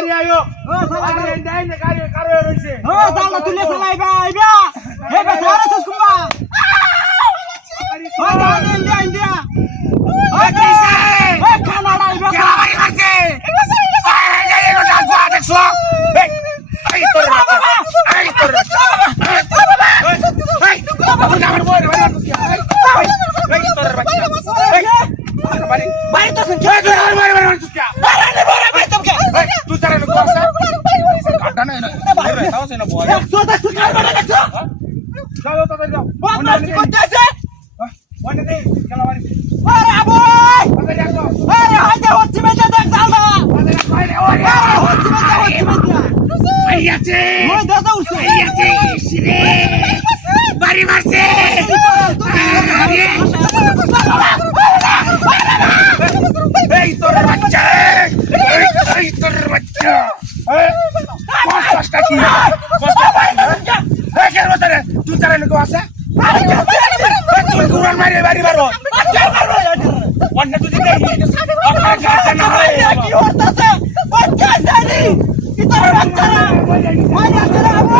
তাড়াতাড়ি আইও ও সালা আরে দেই না কারো রইছে ও জানলা তুলে চালাইবা আইবা হে বে সারা সুকুমা ও জানলা ইন্ডিয়া ও কিসে ও খানা আইবা গাড়ি মারছে আরে যাই এনো ডাকো দেখছো এই তোর এই তোর এই তুই আমার বই রে এই তোর বাচ্চা বাড়ি বাড়ি তো শুনছ তুই আমার বই তুই কি বাড়ি বড় বে তুমি তুই তারে লোক আছে কাটা না রে তাও সে না বই তোটা সুকার বড় দেখছো চলো তাড়াতাড়ি যাও বাবা কি করতেছে বনে দে চলো বাড়ি আরে আবই তাড়াতাড়ি আসো আরে হাইতে হচ্ছে মেজে দেখ জানলা তাড়াতাড়ি কইরে ওরে হচ্ছে মেজে আইয়াছে ওই দাদা উঠছে আইয়াছে ইসরে বাড়ি মারছে আরে এই তোর বাচ্চা এই তোর বাচ্চা কষ্ট কি কষ্ট পাই না এই কেন মতরে তুই তারে লোক আছে তুই গুরান মারি বাড়ি মারো অন্য তুই দেখি আপনার গাটা না হয় কি হতাছে বাচ্চা জানি কি তোর বাচ্চা না ওই যাচ্ছে না আবু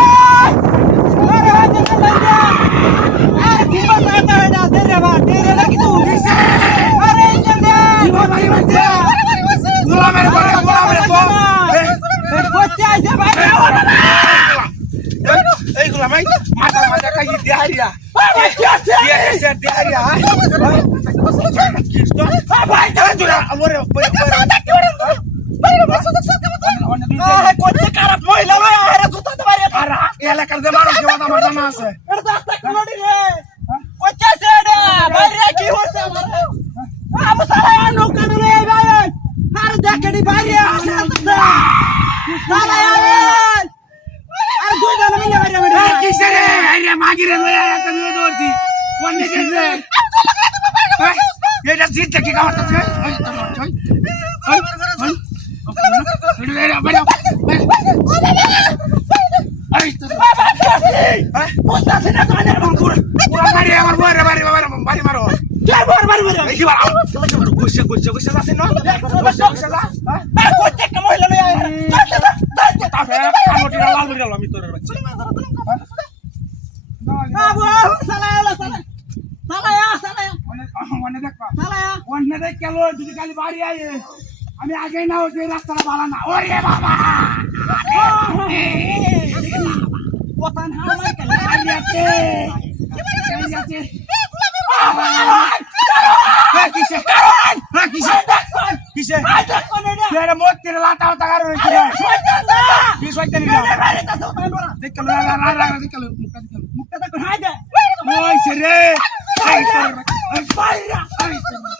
আরে হাতে লাগা আরে কি বাচ্চা না তেরে বা তেরে লাগি তো উঠিছে আরে ইঞ্জিন দে বাড়ি মারছে গুলা মেরে তো বাচ্চা আছে ভাই এইগুলা ভাই মাথা মাথা খাই দিয়ারিয়া বাচ্চা আছে দিয়ারিয়া ভাই তোরা আমরে আরে কোতে খারাপ মহিলা লয় আরে জুতা দে বাড়ি আর এলাকার যে মানুষ কেমন আমার জানা আছে এটা তো আস্তে কোনডি রে কোতে সেডা বাইরে কি হচ্ছে আমারে আবু সারা নৌকা নিয়ে এই ভাই আর দেখেনি বাইরে আসে সালা আরে আর দুই জন মিলে বাইরে বাইরে কিসে রে আরে মাগিরে লয়া একটা নিয়ে দৌড়ছি কোন দিকে এটা জিত কি কামড়াচ্ছে এই তো চল আমার বাড়ি মারো কে বড় বাড়ি মারো এই গুছে আছে না কোতে কে মহিলা লয় আমি তোর বাচ্চা আবু সালা সালা সালা অন্য দেখবা সালা অন্য দেখ কেন তুই খালি বাড়ি আয়ে আমি আগে না ওই রাস্তাটা ভালো না ওরে বাবা কথা না মাই কেন আইয়াছে কিসে কিসে তেরে মত তেরে লাটা হতা কারো হইছিল কি শয়তানি না দেখ কেন দেখ কেন মুখটা দেখ মুখটা তো হাই দে ওই রে এই তোর বাইরা এই তোর